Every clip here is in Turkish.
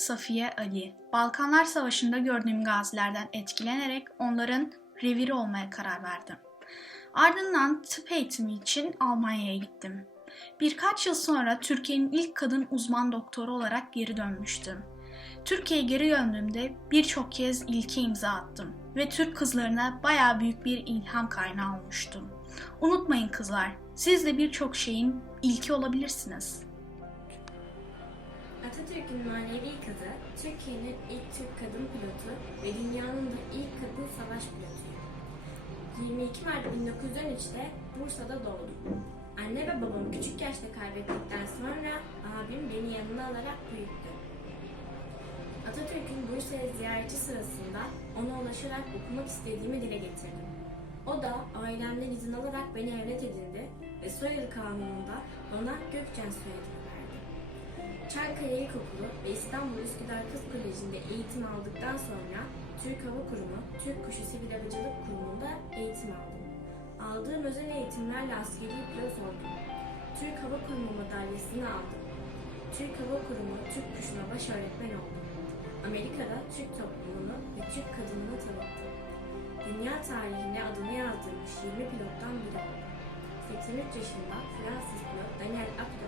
Safiye Ali. Balkanlar Savaşı'nda gördüğüm gazilerden etkilenerek onların reviri olmaya karar verdim. Ardından tıp eğitimi için Almanya'ya gittim. Birkaç yıl sonra Türkiye'nin ilk kadın uzman doktoru olarak geri dönmüştüm. Türkiye'ye geri döndüğümde birçok kez ilke imza attım ve Türk kızlarına bayağı büyük bir ilham kaynağı olmuştum. Unutmayın kızlar, siz de birçok şeyin ilki olabilirsiniz. Atatürk'ün manevi kızı, Türkiye'nin ilk Türk kadın pilotu ve dünyanın da ilk kadın savaş pilotuyum. 22 Mart 1913'te Bursa'da doğdum. Anne ve babamı küçük yaşta kaybettikten sonra abim beni yanına alarak büyüttü. Atatürk'ün Bursa'ya ziyareti sırasında ona ulaşarak okumak istediğimi dile getirdim. O da ailemden izin alarak beni evlat edindi ve soyadı kanununda bana Gökçen verdi. Çankaya İlkokulu ve İstanbul Üsküdar Kız Koleji'nde eğitim aldıktan sonra Türk Hava Kurumu, Türk Kuşu Sivil Havacılık Kurumu'nda eğitim aldım. Aldığım özel eğitimlerle askeri pilot oldum. Türk Hava Kurumu madalyasını aldım. Türk Hava Kurumu Türk Kuşu'na baş öğretmen oldum. Amerika'da Türk toplumunu ve Türk kadınını tanıttım. Dünya tarihine adını yazdırmış 20 pilottan biri oldum. 83 yaşında Fransız pilot Daniel Abdullah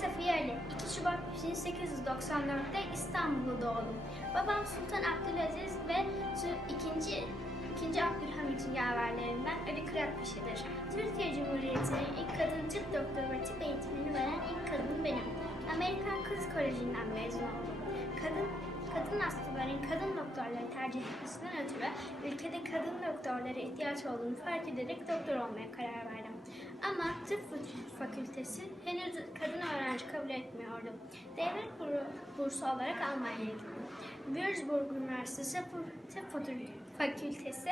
Safiye Ali. 2 Şubat 1894'te İstanbul'da doğdum. Babam Sultan Abdülaziz ve 2. 2. Abdülhamit'in yaverlerinden Ali Kıratpaşa'dır. Türkiye Cumhuriyeti'nin ilk kadın tıp doktoru ve tıp eğitimini veren ilk kadın benim. Amerikan Kız Koleji'nden mezun oldum. Kadın kadın hastaların kadın doktorları tercih etmesinden ötürü ülkede kadın doktorlara ihtiyaç olduğunu fark ederek doktor olmaya karar verdim. Fakültesi henüz kadın öğrenci kabul etmiyordu. Devlet bur- bursu olarak Almanya'ya gittim. Würzburg Üniversitesi Fakültesi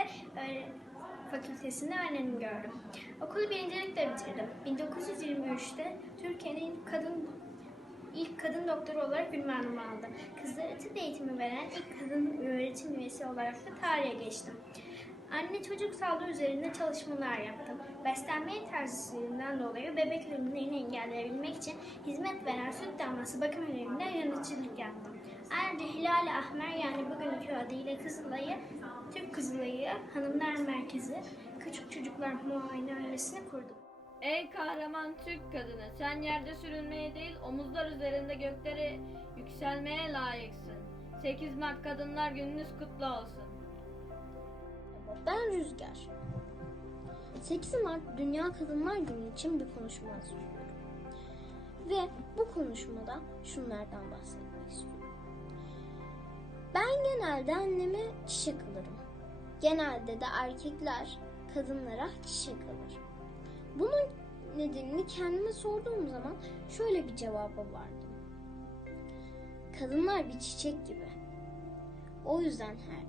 fakültesinde öğrenim gördüm. Okulu birincilikle bitirdim. 1923'te Türkiye'nin kadın ilk kadın doktoru olarak ünvanımı aldım. Kızlara tıp eğitimi veren ilk kadın öğretim üyesi olarak da tarihe geçtim. Anne çocuk sağlığı üzerinde çalışmalar yaptım. Beslenme yetersizliğinden dolayı bebek ölümlerini engelleyebilmek için hizmet veren süt damlası bakım evlerinde yöneticilik yaptım. Ayrıca Hilal-i Ahmer yani bugünkü adıyla Kızılay'ı, Türk Kızılay'ı Hanımlar Merkezi, Küçük Çocuklar Muayenehanesini kurdum. Ey kahraman Türk kadını, sen yerde sürünmeye değil, omuzlar üzerinde göklere yükselmeye layıksın. 8 Mart Kadınlar Gününüz kutlu olsun. Ben Rüzgar. 8 Mart Dünya Kadınlar Günü için bir konuşma hazırlıyorum. Ve bu konuşmada şunlardan bahsetmek istiyorum. Ben genelde anneme çiçek alırım. Genelde de erkekler kadınlara çiçek alır. Bunun nedenini kendime sorduğum zaman şöyle bir cevaba vardım. Kadınlar bir çiçek gibi. O yüzden her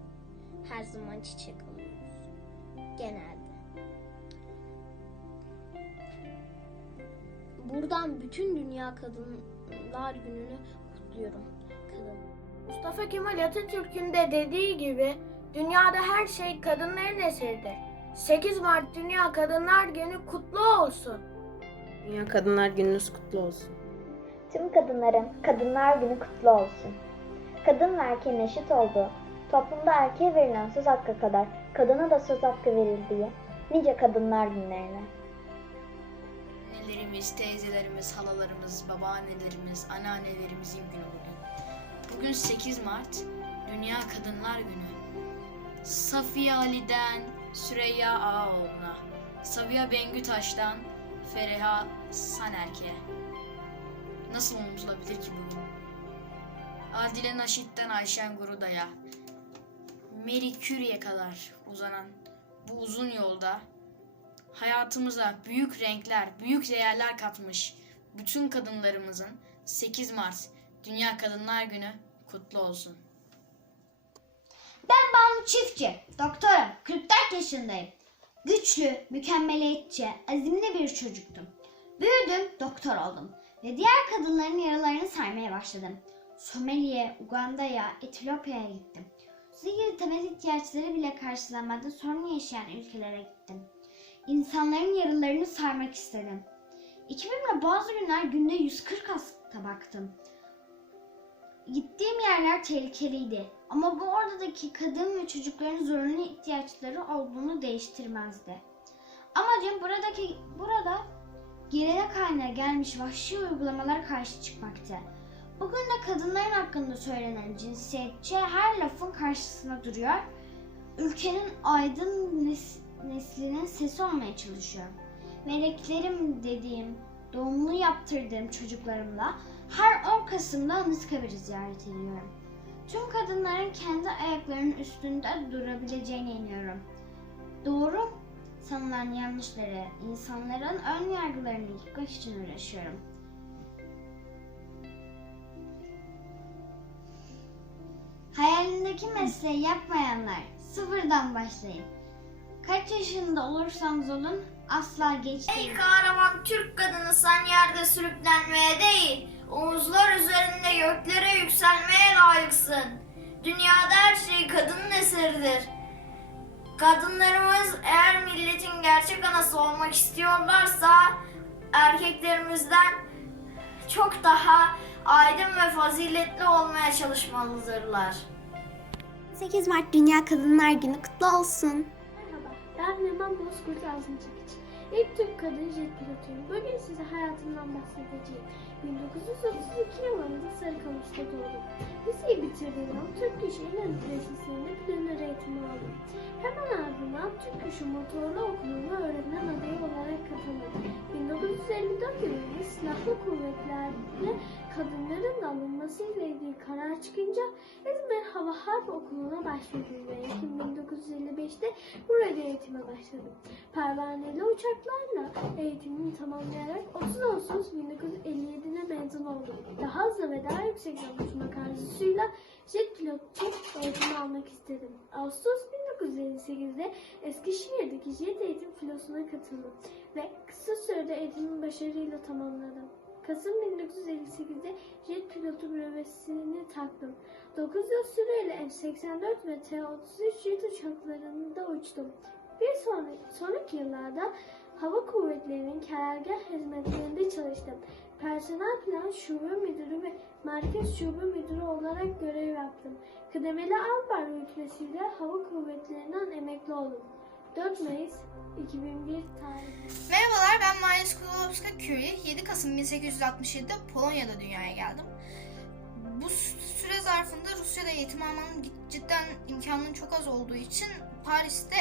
her zaman çiçek alıyoruz. Genelde. Buradan bütün Dünya Kadınlar Günü'nü kutluyorum. Kadın. Mustafa Kemal Atatürk'ün de dediği gibi dünyada her şey kadınların eseridir. 8 Mart Dünya Kadınlar Günü kutlu olsun. Dünya Kadınlar Gününüz kutlu olsun. Tüm kadınların Kadınlar Günü kutlu olsun. Kadın ve erkeğin eşit olduğu, toplumda erkeğe verilen söz hakkı kadar kadına da söz hakkı verildiği nice kadınlar günlerine. Annelerimiz, teyzelerimiz, halalarımız, babaannelerimiz, anneannelerimizin günü bugün. Bugün 8 Mart, Dünya Kadınlar Günü. Safiye Ali'den Süreyya Ağaoğlu'na, Sabiha Bengütaş'tan Feriha Sanerke. Nasıl unutulabilir ki bugün? Adile Naşit'ten Ayşen Guruday'a, Curie'ye kadar uzanan bu uzun yolda hayatımıza büyük renkler, büyük değerler katmış bütün kadınlarımızın 8 Mart Dünya Kadınlar Günü kutlu olsun. Ben Banu Çiftçi, doktorum, 44 yaşındayım. Güçlü, mükemmeliyetçi, azimli bir çocuktum. Büyüdüm, doktor oldum ve diğer kadınların yaralarını sarmaya başladım. Somali'ye, Uganda'ya, Etiyopya'ya gittim. Gibi temel ihtiyaçları bile karşılamada sorun yaşayan ülkelere gittim. İnsanların yaralarını sarmak istedim. Ekibimle bazı günler günde 140 hasta baktım. Gittiğim yerler tehlikeliydi ama bu oradaki kadın ve çocukların zorunlu ihtiyaçları olduğunu değiştirmezdi. Amacım buradaki burada gelenek haline gelmiş vahşi uygulamalara karşı çıkmaktı. Bugün de kadınların hakkında söylenen cinsiyetçi her lafın karşısına duruyor. Ülkenin aydın nes- neslinin sesi olmaya çalışıyorum. Meleklerim dediğim, doğumunu yaptırdığım çocuklarımla her 10 Kasım'da Anıtkabir'i ziyaret ediyorum. Tüm kadınların kendi ayaklarının üstünde durabileceğine inanıyorum. Doğru sanılan yanlışları, insanların ön yargılarını yıkmak için uğraşıyorum. Hayalindeki mesleği yapmayanlar sıfırdan başlayın. Kaç yaşında olursanız olun asla geç Ey değil. kahraman Türk kadını sen yerde sürüklenmeye değil, omuzlar üzerinde göklere yükselmeye layıksın. Dünyada her şey kadının eseridir. Kadınlarımız eğer milletin gerçek anası olmak istiyorlarsa erkeklerimizden çok daha aydın ve faziletli olmaya çalışmalıdırlar. 8 Mart Dünya Kadınlar Günü kutlu olsun. Merhaba, ben Leman Bozkurt Azmi Çekiç. İlk Türk kadın jet pilotuyum. Bugün size hayatımdan bahsedeceğim. 1932 yılında Sarıkamış'ta doğdum. Liseyi bitirdiğim an Türk İş İnönü Tesisinde planör eğitimi aldım. Hemen ardından Türk İş'i Motorlu Okulu'na öğretmen adayı olarak katıldım. 1954 yılında silahlı kuvvetlerde kadınların da alınmasıyla ilgili karar çıkınca İzmir Hava Harp Okulu'na başvurdum ve Ekim 1955'te burada eğitime başladım. Pervaneli uçaklarla eğitimimi tamamlayarak 30 Ağustos 1957'de mezun oldum. Daha hızlı ve daha yüksek uçmak arzusuyla jet pilotluk eğitimi almak istedim. Ağustos 1958'de Eskişehir'deki jet eğitim filosuna katıldım ve kısa sürede eğitimimi başarıyla tamamladım. Kasım 1958'de jet pilotu brevetini taktım. 9 yıl süreyle F-84 ve T-33 jet uçaklarında uçtum. Bir sonraki, sonraki yıllarda Hava Kuvvetleri'nin karargah hizmetlerinde çalıştım. Personel Plan Şube Müdürü ve Merkez Şube Müdürü olarak görev yaptım. Kıdemeli albay rütbesiyle Hava Kuvvetleri'nden emekli oldum. 4 Mayıs 2001 tarihinde. Merhabalar ben Maria Sklodowska-Curie. 7 Kasım 1867'de Polonya'da dünyaya geldim. Bu sü- süre zarfında Rusya'da eğitim almanın cidden imkanının çok az olduğu için Paris'te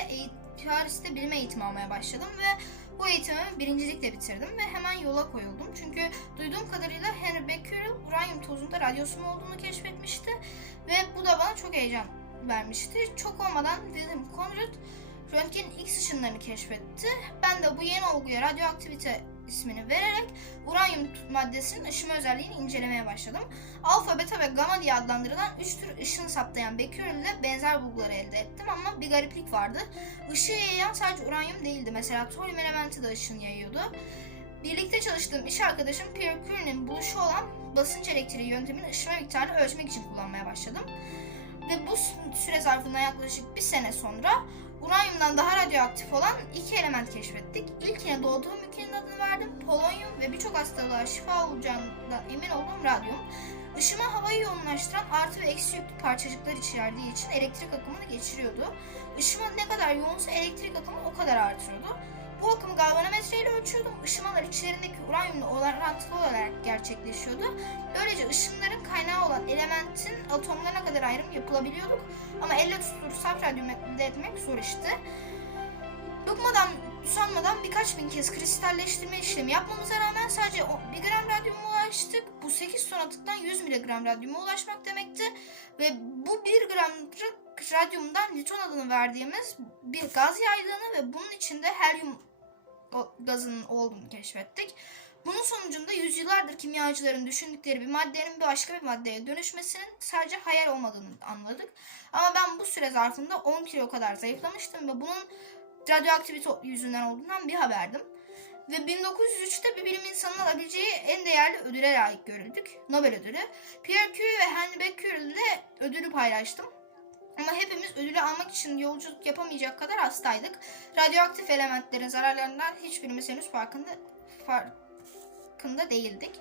Paris'te bilim eğitimi almaya başladım ve bu eğitimi birincilikle bitirdim ve hemen yola koyuldum. Çünkü duyduğum kadarıyla Henry Becquerel uranyum tozunda radyasyon olduğunu keşfetmişti ve bu da bana çok heyecan vermişti. Çok olmadan Wilhelm Conrad röntgenin X ışınlarını keşfetti. Ben de bu yeni olguya radyoaktivite ismini vererek uranyum maddesinin ışıma özelliğini incelemeye başladım. Alfa, beta ve gamma diye adlandırılan 3 tür ışın saptayan Becquerel ile benzer bulguları elde ettim ama bir gariplik vardı. Işığı yayan sadece uranyum değildi. Mesela toryum elementi de ışın yayıyordu. Birlikte çalıştığım iş arkadaşım Pierre Curie'nin buluşu olan basınç elektriği yöntemini ışıma miktarını ölçmek için kullanmaya başladım. Ve bu süre zarfında yaklaşık bir sene sonra uranyumdan daha radyoaktif olan iki element keşfettik. İlkine doğduğum ülkenin adını verdim. Polonyum ve birçok hastalığa şifa olacağından emin olduğum radyum. Işıma havayı yoğunlaştıran artı ve eksi yüklü parçacıklar içerdiği için elektrik akımını geçiriyordu. Işıma ne kadar yoğunsa elektrik akımı o kadar artıyordu. Bu akımı galvanometre ile ölçüyordum. Işımalar içlerindeki uranyumla orantılı olarak gerçekleşiyordu. Böylece ışınların kaynağı olan elementin atomlarına kadar ayrım yapılabiliyorduk. Ama elle tutulur saf radyum elde etmek zor işte. Bıkmadan, usanmadan birkaç bin kez kristalleştirme işlemi yapmamıza rağmen sadece o- 1 gram radyuma ulaştık. Bu 8 ton atıktan 100 miligram radyuma ulaşmak demekti. Ve bu 1 gramlık radyumdan liton adını verdiğimiz bir gaz yaydığını ve bunun içinde helyum gazının olduğunu keşfettik. Bunun sonucunda yüzyıllardır kimyacıların düşündükleri bir maddenin bir başka bir maddeye dönüşmesinin sadece hayal olmadığını anladık. Ama ben bu süre zarfında 10 kilo kadar zayıflamıştım ve bunun radyoaktivite yüzünden olduğundan bir haberdim. Ve 1903'te bir bilim insanının alabileceği en değerli ödüle layık görüldük. Nobel ödülü. Pierre Curie ve Henry Becquerel ile ödülü paylaştım. Ama hepimiz ödülü almak için yolculuk yapamayacak kadar hastaydık. Radyoaktif elementlerin zararlarından hiçbirimiz henüz farkında far, farkında değildik.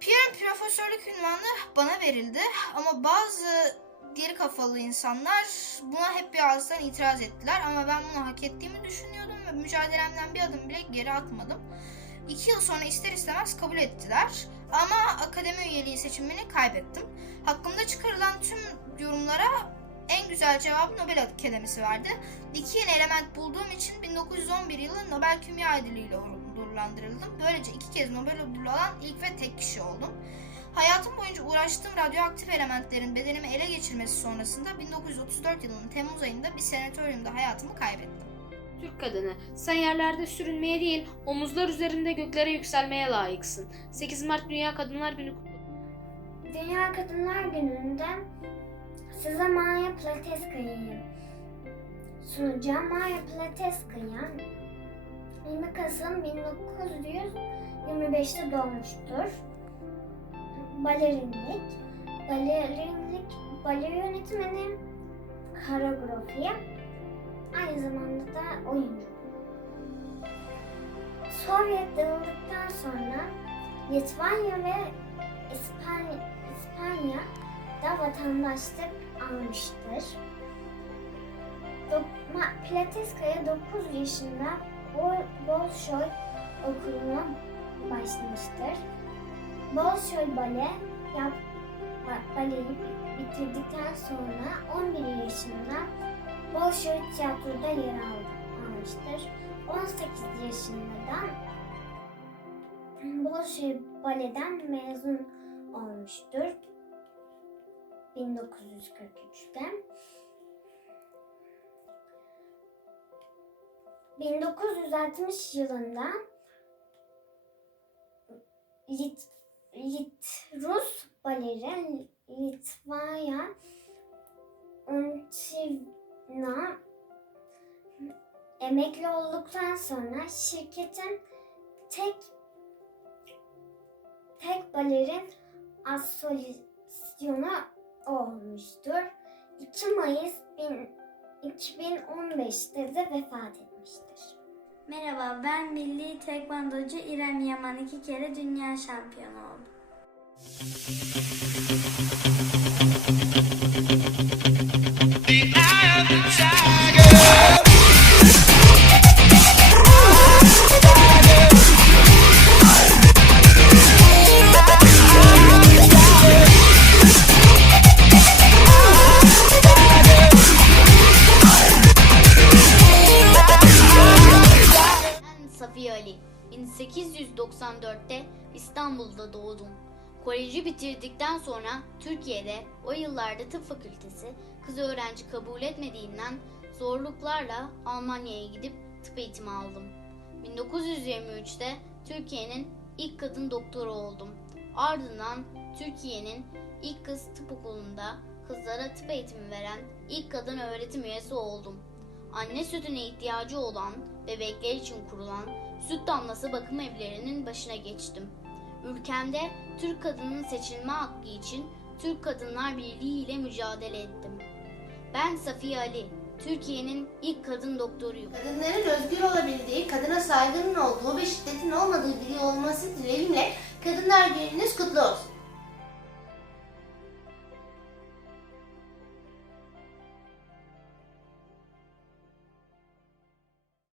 Pierre'in profesörlük ünvanı bana verildi ama bazı geri kafalı insanlar buna hep bir ağızdan itiraz ettiler ama ben bunu hak ettiğimi düşünüyordum ve mücadelemden bir adım bile geri atmadım. İki yıl sonra ister istemez kabul ettiler ama akademi üyeliği seçimini kaybettim. Hakkımda çıkarılan tüm yorumlara en güzel cevabı Nobel Akademisi verdi. İki yeni element bulduğum için 1911 yılı Nobel Kimya Ödülü ile onurlandırıldım. Böylece iki kez Nobel ödülü alan ilk ve tek kişi oldum. Hayatım boyunca uğraştığım radyoaktif elementlerin bedenimi ele geçirmesi sonrasında 1934 yılının Temmuz ayında bir senatoryumda hayatımı kaybettim. Türk kadını, sen yerlerde sürünmeye değil, omuzlar üzerinde göklere yükselmeye layıksın. 8 Mart Dünya Kadınlar Günü Dünya Kadınlar Günü'nde size Maya Plateskaya'yı sunacağım. Maya Plateskaya 20 Kasım 1925'te doğmuştur. Balerinlik, balerinlik, bale yönetmeni, koreografi, aynı zamanda da oyuncu. Sovyet dağıldıktan sonra Litvanya ve İspanya, İspanya'da vatandaşlık almıştır. Ma- Plateskaya 9 yaşında Bol- Bolşoy okuluna başlamıştır. Bolşoy bale yap, ba- baleyi bi- bitirdikten sonra 11 yaşında Bolşoy tiyatroda yer almıştır. 18 yaşında da Bolşoy baleden mezun olmuştur. 1943'te. 1960 yılında Lit, Lit Rus baleri Litvaya Ontivna emekli olduktan sonra şirketin tek tek balerin asolisyonu olmuştur. 2 Mayıs bin- 2015'te de vefat etmiştir. Merhaba, ben milli tekvandocu İrem Yaman iki kere dünya şampiyonu oldum. Sonra Türkiye'de o yıllarda tıp fakültesi kız öğrenci kabul etmediğinden zorluklarla Almanya'ya gidip tıp eğitimi aldım. 1923'te Türkiye'nin ilk kadın doktoru oldum. Ardından Türkiye'nin ilk kız tıp okulunda kızlara tıp eğitimi veren ilk kadın öğretim üyesi oldum. Anne sütüne ihtiyacı olan bebekler için kurulan süt damlası bakım evlerinin başına geçtim. Ülkemde Türk kadının seçilme hakkı için Türk Kadınlar Birliği ile mücadele ettim. Ben Safiye Ali, Türkiye'nin ilk kadın doktoruyum. Kadınların özgür olabildiği, kadına saygının olduğu ve şiddetin olmadığı bir olması dileğiyle Kadınlar Gününüz kutlu olsun.